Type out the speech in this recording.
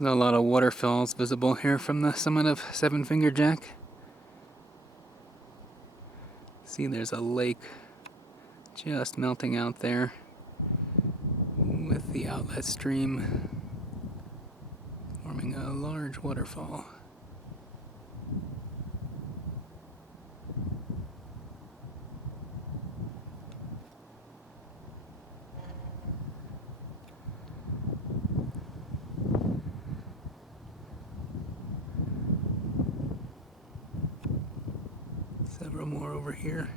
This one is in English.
There's a lot of waterfalls visible here from the summit of Seven Finger Jack. See, there's a lake just melting out there with the outlet stream forming a large waterfall. Several more over here.